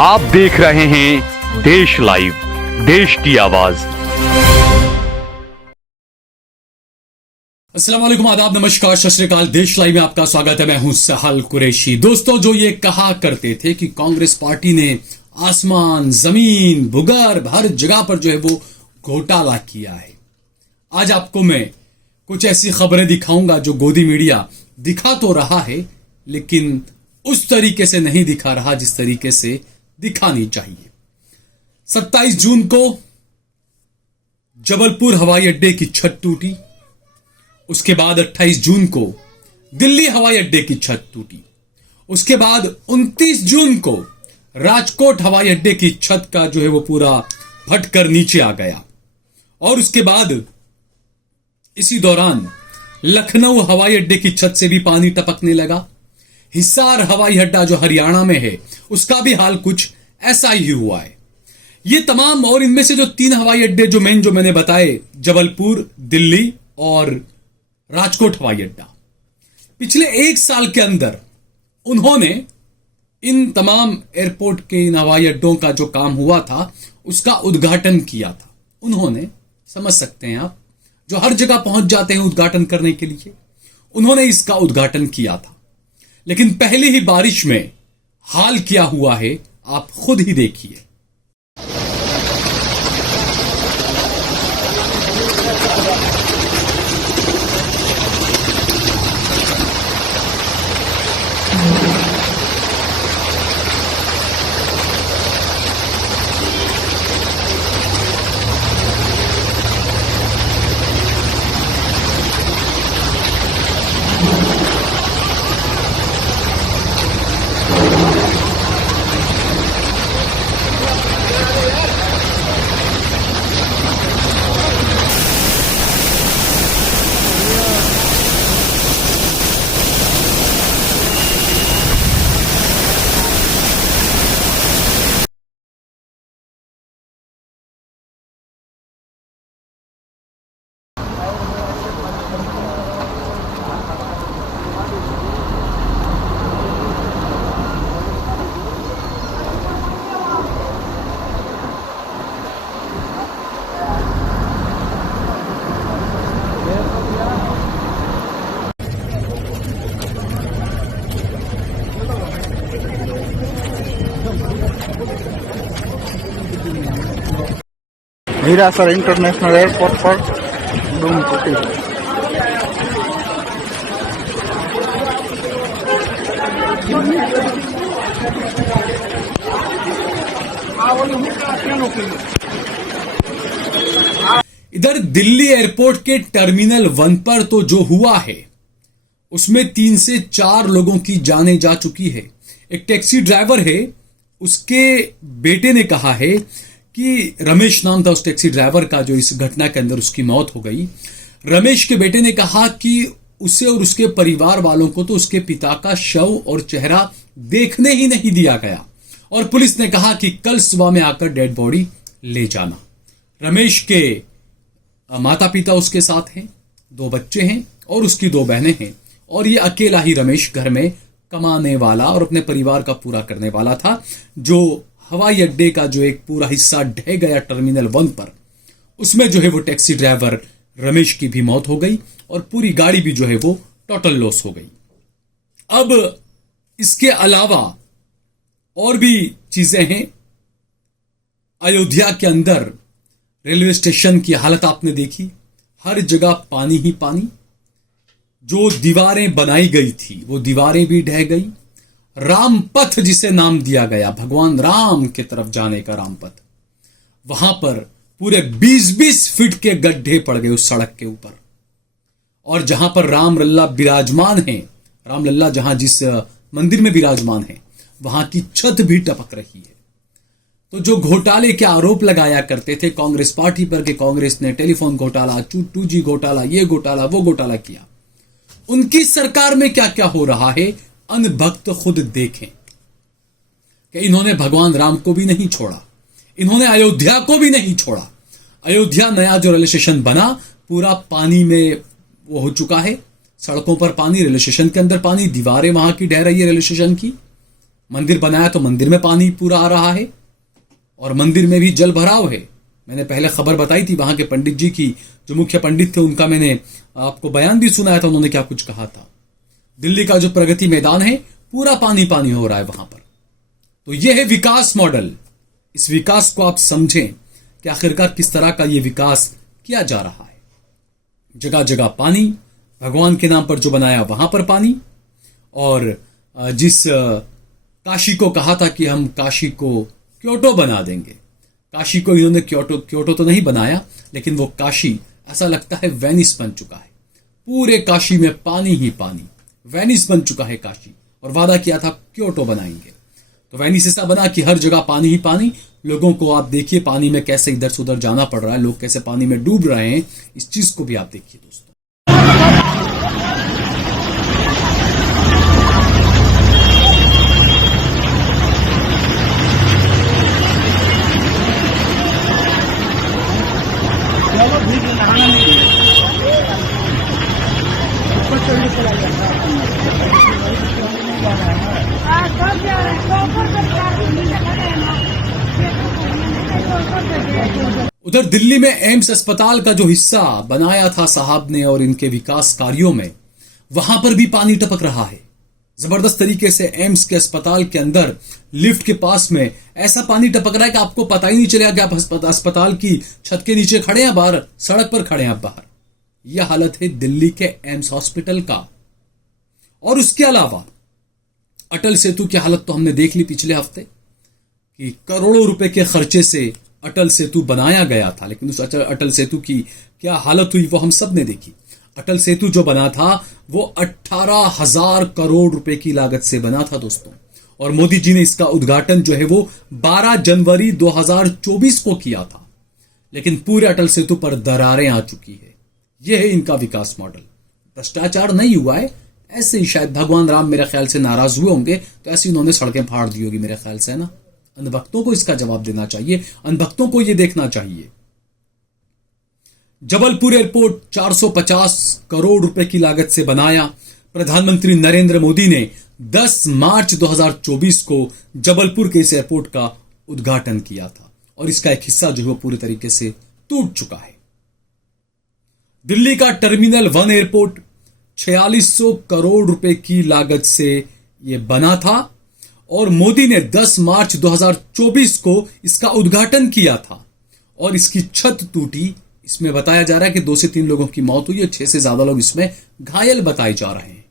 आप देख रहे हैं देश लाइव, देश की आवाज। अस्सलाम वालेकुम, आदाब, नमस्कार, सत श्री अकाल। देश लाइव में आपका स्वागत है। मैं हूं सहल कुरैशी। दोस्तों, जो ये कहा करते थे कि कांग्रेस पार्टी ने आसमान, जमीन, भूगर्भ हर जगह पर जो है वो घोटाला किया है, आज आपको मैं कुछ ऐसी खबरें दिखाऊंगा जो गोदी मीडिया दिखा तो रहा है लेकिन उस तरीके से नहीं दिखा रहा जिस तरीके से दिखानी चाहिए। 27 जून को जबलपुर हवाई अड्डे की छत टूटी। उसके बाद 28 जून को दिल्ली हवाई अड्डे की छत टूटी। उसके बाद 29 जून को राजकोट हवाई अड्डे की छत का जो है वो पूरा फटकर नीचे आ गया। और उसके बाद इसी दौरान लखनऊ हवाई अड्डे की छत से भी पानी टपकने लगा। हिसार हवाई अड्डा जो हरियाणा में है उसका भी हाल कुछ ऐसा ही हुआ है। ये तमाम और इनमें से जो 3 हवाई अड्डे जो मैंने बताए, जबलपुर, दिल्ली और राजकोट हवाई अड्डा, पिछले 1 साल के अंदर उन्होंने इन तमाम एयरपोर्ट के इन हवाई अड्डों का जो काम हुआ था उसका उद्घाटन किया था। उन्होंने, समझ सकते हैं आप, जो हर जगह पहुंच जाते हैं उद्घाटन करने के लिए, उन्होंने इसका उद्घाटन किया था। लेकिन पहली ही बारिश में हाल क्या हुआ है आप खुद ही देखिए। हीरासर इंटरनेशनल एयरपोर्ट पर डूम टूटी। इधर दिल्ली एयरपोर्ट के टर्मिनल 1 पर तो जो हुआ है उसमें 3 से 4 लोगों की जानें जा चुकी है। एक टैक्सी ड्राइवर है, उसके बेटे ने कहा है कि रमेश नाम था उस टैक्सी ड्राइवर का जो इस घटना के अंदर उसकी मौत हो गई। रमेश के बेटे ने कहा कि उसे और उसके परिवार वालों को तो उसके पिता का शव और चेहरा देखने ही नहीं दिया गया और पुलिस ने कहा कि कल सुबह में आकर डेड बॉडी ले जाना। रमेश के माता पिता उसके साथ हैं, 2 बच्चे हैं और उसकी 2 बहनें हैं और ये अकेला ही रमेश घर में कमाने वाला और अपने परिवार का पूरा करने वाला था। जो हवाई अड्डे का जो एक पूरा हिस्सा ढह गया टर्मिनल 1 पर, उसमें जो है वो टैक्सी ड्राइवर रमेश की भी मौत हो गई और पूरी गाड़ी भी जो है वो टोटल लॉस हो गई। अब इसके अलावा और भी चीजें हैं। अयोध्या के अंदर रेलवे स्टेशन की हालत आपने देखी, हर जगह पानी ही पानी। जो दीवारें बनाई गई थी वो दीवारें भी ढह गई। रामपथ जिसे नाम दिया गया, भगवान राम की तरफ जाने का रामपथ, वहां पर पूरे 20-20 फीट के गड्ढे पड़ गए उस सड़क के ऊपर। और जहां पर राम लल्ला विराजमान है, राम लल्ला जहां जिस मंदिर में विराजमान है, वहां की छत भी टपक रही है। तो जो घोटाले के आरोप लगाया करते थे कांग्रेस पार्टी पर कि कांग्रेस ने टेलीफोन घोटाला, 2G घोटाला, ये घोटाला, वो घोटाला किया, उनकी सरकार में क्या क्या हो रहा है अनभक्त खुद देखें कि इन्होंने भगवान राम को भी नहीं छोड़ा, इन्होंने अयोध्या को भी नहीं छोड़ा। अयोध्या नया जो रेलवे स्टेशन बना पूरा पानी में वो हो चुका है, सड़कों पर पानी, रेलवे स्टेशन के अंदर पानी, दीवारें वहां की ढह रही है रेलवे स्टेशन की। मंदिर बनाया तो मंदिर में पानी पूरा आ रहा है और मंदिर में भी जल भराव है। मैंने पहले खबर बताई थी वहां के पंडित जी की, जो मुख्य पंडित थे उनका मैंने आपको बयान भी सुनाया था, उन्होंने क्या कुछ कहा था। दिल्ली का जो प्रगति मैदान है पूरा पानी पानी हो रहा है वहां पर। तो यह है विकास मॉडल। इस विकास को आप समझें कि आखिरकार किस तरह का यह विकास किया जा रहा है। जगह जगह पानी, भगवान के नाम पर जो बनाया वहां पर पानी, और जिस काशी को कहा था कि हम काशी को क्योटो बना देंगे, काशी को इन्होंने क्योटो तो नहीं बनाया, लेकिन वो काशी ऐसा लगता है वेनिस बन चुका है। पूरे काशी में पानी ही पानी, वेनिस बन चुका है काशी। और वादा किया था क्योटो बनाएंगे, तो वेनिस ऐसा बना कि हर जगह पानी ही पानी। लोगों को आप देखिए पानी में कैसे इधर से उधर जाना पड़ रहा है, लोग कैसे पानी में डूब रहे हैं, इस चीज को भी आप देखिए दोस्तों। उधर दिल्ली में एम्स अस्पताल का जो हिस्सा बनाया था साहब ने और इनके विकास कार्यों में, वहां पर भी पानी टपक रहा है जबरदस्त तरीके से। एम्स के अस्पताल के अंदर लिफ्ट के पास में ऐसा पानी टपक रहा है कि आपको पता ही नहीं चलेगा कि आप अस्पताल की छत के नीचे खड़े हैं, बाहर सड़क पर खड़े हैं आप बाहर। यह हालत है दिल्ली के एम्स हॉस्पिटल का। और उसके अलावा अटल सेतु की हालत तो हमने देख ली पिछले हफ्ते कि करोड़ों रुपए के खर्चे से अटल सेतु बनाया गया था, लेकिन उस अटल सेतु की क्या हालत हुई वो हम सब ने देखी। अटल सेतु जो बना था वो 18,000 करोड़ रुपए की लागत से बना था दोस्तों, और मोदी जी ने इसका उद्घाटन जो है वो 12 जनवरी 2024 को किया था। लेकिन पूरे अटल सेतु पर दरारें आ चुकी है। यह है इनका विकास मॉडल। भ्रष्टाचार नहीं हुआ है, ऐसे ही शायद भगवान राम मेरे ख्याल से नाराज हुए होंगे, तो ऐसे उन्होंने सड़कें फाड़ दी होगी मेरे ख्याल से, है ना। अंधभक्तों को इसका जवाब देना चाहिए, अंधभक्तों को यह देखना चाहिए। जबलपुर एयरपोर्ट 450 करोड़ रुपए की लागत से बनाया। प्रधानमंत्री नरेंद्र मोदी ने 10 मार्च 2024 को जबलपुर के इस एयरपोर्ट का उद्घाटन किया था, और इसका एक हिस्सा जो है वो पूरी तरीके से टूट चुका है। दिल्ली का टर्मिनल 1 एयरपोर्ट 4600 करोड़ रुपए की लागत से यह बना था, और मोदी ने 10 मार्च 2024 को इसका उद्घाटन किया था, और इसकी छत टूटी। इसमें बताया जा रहा है कि 2 से 3 लोगों की मौत हुई और 6 से ज्यादा लोग इसमें घायल बताए जा रहे हैं।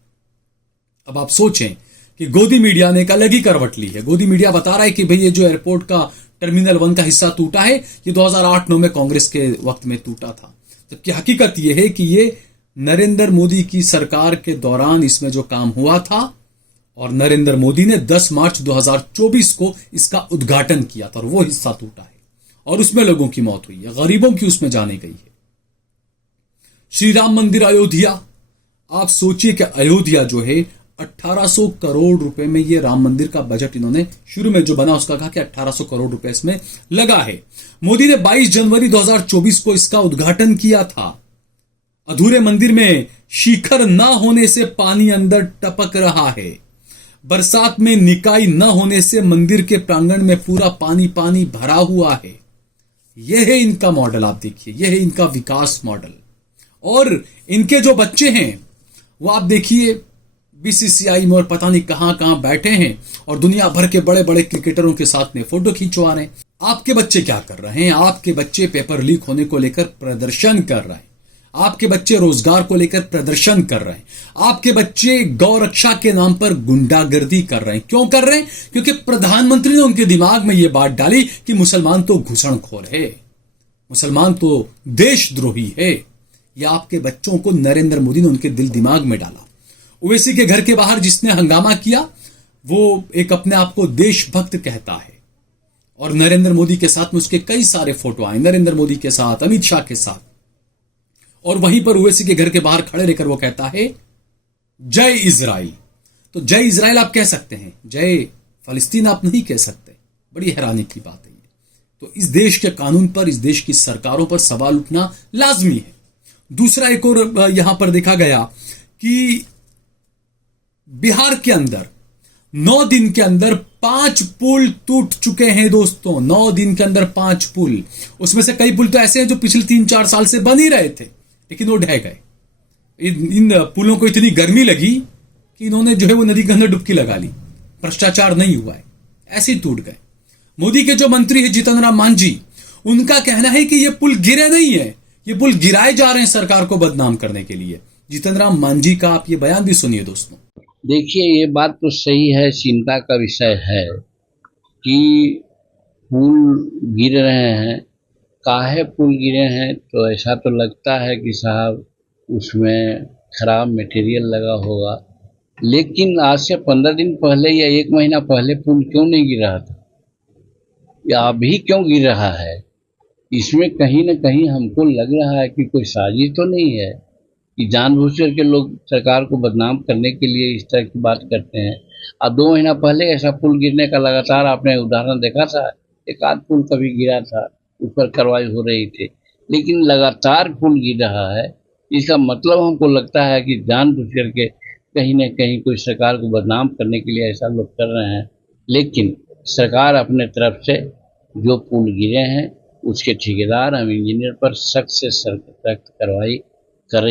अब आप सोचें कि गोदी मीडिया ने एक अलग ही करवट ली है। गोदी मीडिया बता रहा है कि भाई ये जो एयरपोर्ट का टर्मिनल 1 का हिस्सा टूटा है, ये 2008-9 में कांग्रेस के वक्त में टूटा था। जबकि हकीकत यह है कि ये नरेंद्र मोदी की सरकार के दौरान इसमें जो काम हुआ था, और नरेंद्र मोदी ने 10 मार्च 2024 को इसका उद्घाटन किया था, और वो हिस्सा टूटा है और उसमें लोगों की मौत हुई है, गरीबों की उसमें जाने गई है। श्री राम मंदिर अयोध्या, आप सोचिए कि अयोध्या जो है 1800 करोड़ रुपए में ये राम मंदिर का बजट इन्होंने शुरू में जो बना उसका कहा कि 1800 करोड़ रुपए इसमें लगा है। मोदी ने 22 जनवरी 2024 को इसका उद्घाटन किया था। अधूरे मंदिर में शिखर न होने से पानी अंदर टपक रहा है। बरसात में निकाई न होने से मंदिर के प्रांगण में पूरा पानी पानी भरा हुआ है। यह है इनका मॉडल, आप देखिए, यह है इनका विकास मॉडल। और इनके जो बच्चे हैं वो आप देखिए बीसीसीआई में और पता नहीं कहां कहां बैठे हैं और दुनिया भर के बड़े बड़े क्रिकेटरों के साथ में फोटो खिंचवा रहे हैं। आपके बच्चे क्या कर रहे हैं? आपके बच्चे पेपर लीक होने को लेकर प्रदर्शन कर रहे हैं। आपके बच्चे रोजगार को लेकर प्रदर्शन कर रहे हैं। आपके बच्चे गौरक्षा के नाम पर गुंडागर्दी कर रहे हैं। क्यों कर रहे हैं? क्योंकि प्रधानमंत्री ने उनके दिमाग में यह बात डाली कि मुसलमान तो घुसणखोर है, मुसलमान तो देशद्रोही है। यह आपके बच्चों को नरेंद्र मोदी ने उनके दिल दिमाग में डाला। ओवैसी के घर के बाहर जिसने हंगामा किया वो एक अपने आप को देशभक्त कहता है, और नरेंद्र मोदी के साथ में उसके कई सारे फोटो आए, नरेंद्र मोदी के साथ, अमित शाह के साथ। और वहीं पर ओवैसी के घर के बाहर खड़े रहकर वो कहता है जय इजराइल। तो जय इजराइल आप कह सकते हैं, जय फलस्तीन आप नहीं कह सकते। बड़ी हैरानी की बात है ये। तो इस देश के कानून पर, इस देश की सरकारों पर सवाल उठना लाजमी है। दूसरा एक और यहां पर देखा गया कि बिहार के अंदर 9 दिन के अंदर 5 पुल टूट चुके हैं दोस्तों। 9 दिन के अंदर 5 पुल। उसमें से कई पुल तो ऐसे हैं जो पिछले 3-4 साल से बन ही रहे थे, लेकिन वो ढह गए। इन पुलों को इतनी गर्मी लगी कि इन्होंने जो है वो नदी के अंदर डुबकी लगा ली। भ्रष्टाचार नहीं हुआ है, ऐसे ही टूट गए। मोदी के जो मंत्री है जीतन राम मांझी, उनका कहना है कि ये पुल गिरे नहीं है, ये पुल गिराए जा रहे हैं सरकार को बदनाम करने के लिए। जीतन राम मांझी का आप ये बयान भी सुनिए दोस्तों। देखिए, ये बात तो सही है, चिंता का विषय है कि पुल गिर रहे हैं। काहे पुल गिरे हैं, तो ऐसा तो लगता है कि साहब उसमें खराब मटेरियल लगा होगा। लेकिन आज से 15 दिन पहले या 1 महीना पहले पुल क्यों नहीं गिर रहा था, या अभी क्यों गिर रहा है? इसमें कहीं न कहीं हमको लग रहा है कि कोई साजिश तो नहीं है कि जानबूझकर के लोग सरकार को बदनाम करने के लिए इस तरह की बात करते हैं। अब 2 महीना पहले ऐसा पुल गिरने का लगातार आपने उदाहरण देखा था। एक आध पुल कभी गिरा था, उस पर कार्रवाई हो रही थी, लेकिन लगातार पुल गिर रहा है। इसका मतलब हमको लगता है कि जानबूझकर के कहीं न कहीं कोई सरकार को बदनाम करने के लिए ऐसा लोग कर रहे हैं। लेकिन सरकार अपने तरफ से जो पुल गिरे हैं उसके ठेकेदार एवं इंजीनियर पर सख्त से सख्त कार्रवाई कर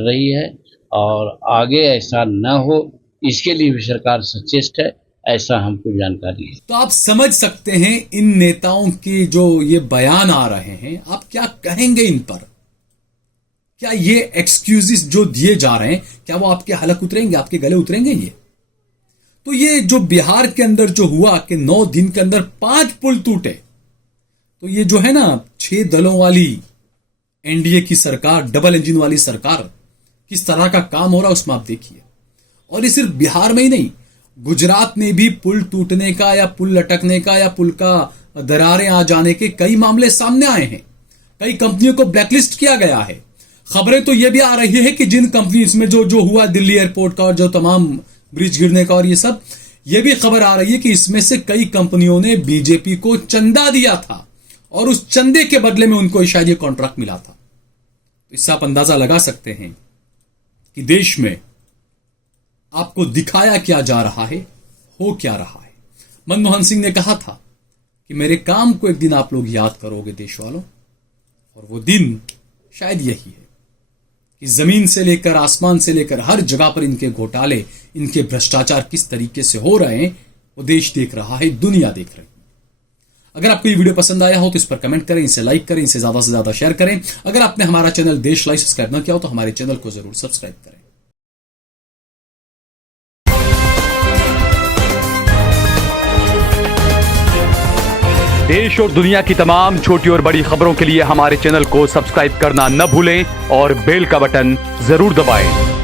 रही है और आगे ऐसा न हो इसके लिए भी सरकार सचेत है, ऐसा हमको जानकारी है। तो आप समझ सकते हैं इन नेताओं के जो ये बयान आ रहे हैं, आप क्या कहेंगे इन पर? क्या ये एक्सक्यूजेस जो दिए जा रहे हैं, क्या वो आपके हलक उतरेंगे, आपके गले उतरेंगे? ये तो ये जो बिहार के अंदर जो हुआ कि 9 दिन के अंदर 5 पुल टूटे, तो ये जो है ना 6 दलों वाली एनडीए की सरकार, डबल इंजन वाली सरकार, किस तरह का काम हो रहा है उसमें आप देखिए। और ये सिर्फ बिहार में ही नहीं, गुजरात में भी पुल टूटने का या पुल लटकने का या पुल का दरारें आ जाने के कई मामले सामने आए हैं। कई कंपनियों को ब्लैकलिस्ट किया गया है। खबरें तो ये भी आ रही है कि जिन कंपनी इसमें जो हुआ दिल्ली एयरपोर्ट का और जो तमाम ब्रिज गिरने का और ये सब, ये भी खबर आ रही है कि इसमें से कई कंपनियों ने बीजेपी को चंदा दिया था और उस चंदे के बदले में उनको शायद ये कॉन्ट्रैक्ट मिला था। तो इससे आप अंदाजा लगा सकते हैं कि देश में आपको दिखाया क्या जा रहा है, हो क्या रहा है। मनमोहन सिंह ने कहा था कि मेरे काम को एक दिन आप लोग याद करोगे देश वालों, और वो दिन शायद यही है कि जमीन से लेकर आसमान से लेकर हर जगह पर इनके घोटाले, इनके भ्रष्टाचार किस तरीके से हो रहे हैं वो देश देख रहा है, दुनिया देख रही है। अगर आपको ये वीडियो पसंद आया हो तो इस पर कमेंट करें, इसे लाइक करें, इसे ज्यादा से ज्यादा शेयर करें। अगर आपने हमारा चैनल देश लाइव सब्सक्राइब न किया हो तो हमारे चैनल को जरूर सब्सक्राइब करें। देश और दुनिया की तमाम छोटी और बड़ी खबरों के लिए हमारे चैनल को सब्सक्राइब करना न भूलें और बेल का बटन जरूर दबाएं।